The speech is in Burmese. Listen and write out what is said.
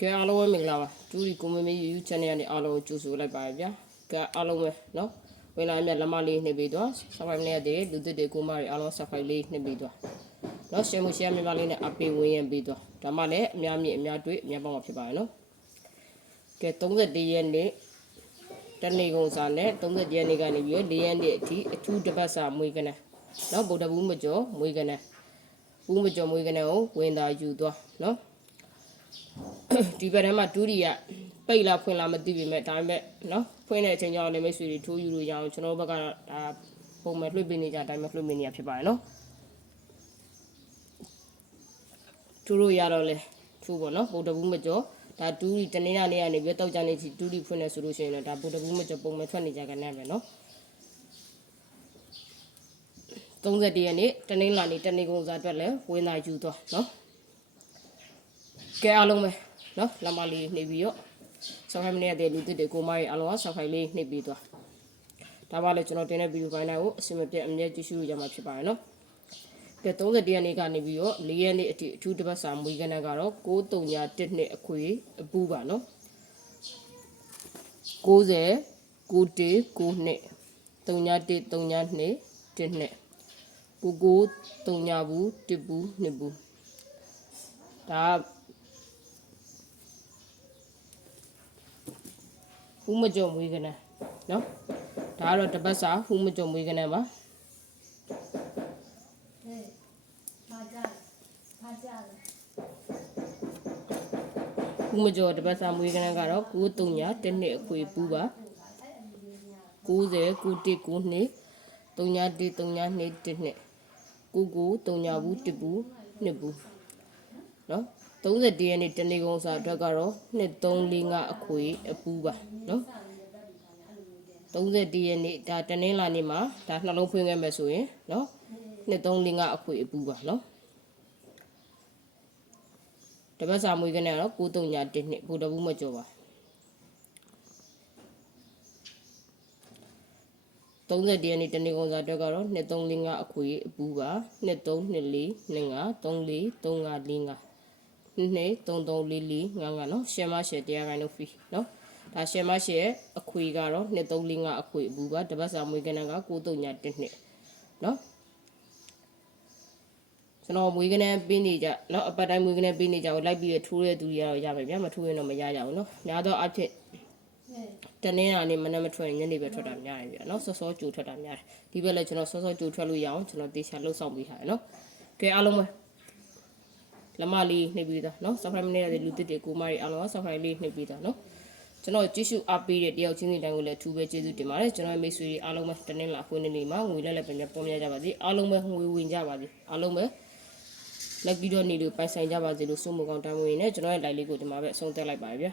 ကဲအားလုံးပဲမင်္ဂလာပါတူဒီကိုမေမေ YouTube channel ကနေအားလုံးကိုကြိုဆိုလိုက်ပါရဗျာကဲအားလုံးပဲနော်ဝင်လာမြတ်လက်မလေးနှိပ်ပြီးတော့ subscribe နဲ့တဲ့လူသစ်တွေကိုမတွေအားလုံး subscribe လေးနှိပ်ပြီးတော့နော်ရှယ်မှုရှယ်မြန်မာလေးနဲ့အပေးဝင်ရင်ပြီးတော့ဒါမှလည်းအများမြင့်အများတွေ့အများပေါင်းမှာဖြစ်ပါရဲ့နော်ကဲ31ရက်နေ့တနေ့ကုန်စာနဲ့30ရက်နေ့ကနေပြီး4ရက်နေ့အထိအထူးတပတ်စာမွေးကနန်းနော်ဗုဒ္ဓဘူးမကျော်မွေးကနန်းဘူးမကျော်မွေးကနန်းကိုဝင်သာယူသွားနော်ဒီဘက်ထဲမှာဒူရီကပိတ်လာဖွင့်လာမသိပေမဲ့ဒါပေမဲ့နော်ဖွင့်တဲ့အချိန်ကြောင့်လည်းမိတ်ဆွေတွေထိုးယူလို့ရအောင်ကျွန်တော်ဘက်ကဒါပုံမှန်လွှတ်ပေးနေကြအတိုင်းပဲလွှတ်ပေးနေရဖြစ်ပါတယ်နော်ထိုးလို့ရတော့လေထိုးပေါ့နော်ဗုဒ္ဓဘူးမကျော်ဒါဒူရီတနေ့နေ့ကနေပြီးတောက်ကြနေစီဒူရီဖွင့်နေဆိုလို့ရှိရင်လည်းဒါဗုဒ္ဓဘူးမကျော်ပုံမှန်ထွက်နေကြကနန်းပဲနော်31ရက်နေ့တနေ့လာနေတနေ့ကုန်စားအတွက်လည်းဝင်လာယူသွားနော်ကဲအားလုံးပဲနော်လမ်းမလေးနှိပ်ပြီးတော့ဆောက်ခိုင်းမနေရတဲ့လူတစ်တွေကိုမရီအားလုံးကဆောက်ခိုင်းလေးနှိပ်ပြီးသွားဒါပါလေကျွန်တော်တင်တဲ့ဗီဒီယိုပိုင်းတိုင်းကိုအစီအမပြတ်အမြဲကြည့်ရှုရမှာဖြစ်ပါတယ်နော်ကဲ30ရက်နေ့ကနေပြီးတော့4ရက်နေ့အထိအထူးတစ်ပတ်စာမွေးကနန်းကတော့931နှစ်အခွေအပူပါနော်90 91 နှစ်31 32နှစ်1နှစ်99 3ဘူး1ဘူး2ဘူးဒါဟူးမကြုံမွေးကနန်းနော်ဒါကတော့တပတ်စာဟူးမကြုံမွေးကနန်းပါဟူးမကြုံတပတ်စာမွေးကနန်းကတော့93တနှစ်အခွေပူးပါ90 91 နှစ်31 32နှစ်1နှစ်99 3ဘူး1ဘူး2ဘူးနော်31ရက်နေ့တနေ့ကုန်စာအတွက်ကတော့2345အခွေအပူပါနော်31ရက်နေ့ဒါတနင်္လာနေ့မှာဒါနှလုံးဖွင့်ခဲ့မယ်ဆိုရင်နော်2345အခွေအပူပါနော်တပတ်စာမွေးကနေ့ကတော့931နှစ်ဗုဒ္ဓဘူးမကျော်ပါ30ရက်နေ့တနေ့ကုန်စာအတွက်ကတော့2345အခွေအပူပါ2324 25 34 35 45 234455နော်ရှယ်မရှယ်တရားခိုင်လို့ဖီနော်ဒါရှယ်မရှယ်အခွေကတော့2345အခွေအပူပါတပတ်စာမွေးကနန်းက931နှစ်နော်ကျွန်တော်မွေးကနန်းပေးနေကြနော်အပတ်တိုင်းမွေးကနန်းပေးနေကြကိုလိုက်ပြီးထိုးတဲ့သူတွေကတော့ရမယ်ဗျာမထိုးရင်တော့မရကြဘူးနော်များတော့အဖြစ်တနေ့ကနေမနေ့မထွက်ညနေပဲထွက်တာများတယ်ဗျာနော်စောစောကြိုထွက်တာများတယ်ဒီဘက်လည်းကျွန်တော်စောစောကြိုထွက်လို့ရအောင်ကျွန်တော်တေချာလှုပ်ဆောင်ပေးထားရနော်ကဲအားလုံးပဲလမလေးနှိပ်ပြီးသားနော် subscribe မနေရတဲ့လူတစ်တွေကိုမရီအားလုံးက subscribe လေးနှိပ်ပြီးသားနော်ကျွန်တော်ကြည့်ရှုအားပေးတဲ့တယောက်ချင်းစီတိုင်းကိုလည်းအထူးပဲကျေးဇူးတင်ပါတယ်ကျွန်တော်မိတ်ဆွေတွေအားလုံးပဲတနေ့လာဖွင့်နေမှာငွေလက်ပြန်ပေါ်များကြပါစေအားလုံးပဲငွေဝင်ကြပါစေအားလုံးပဲလက်ပြီးတော့နေလို့ပိုင်ဆိုင်ကြပါစေလို့ဆုမကောင်းတောင်းဝင်နေကျွန်တော်ရဲ့ live လေးကိုဒီမှာပဲအဆုံးသတ်လိုက်ပါရဗျာ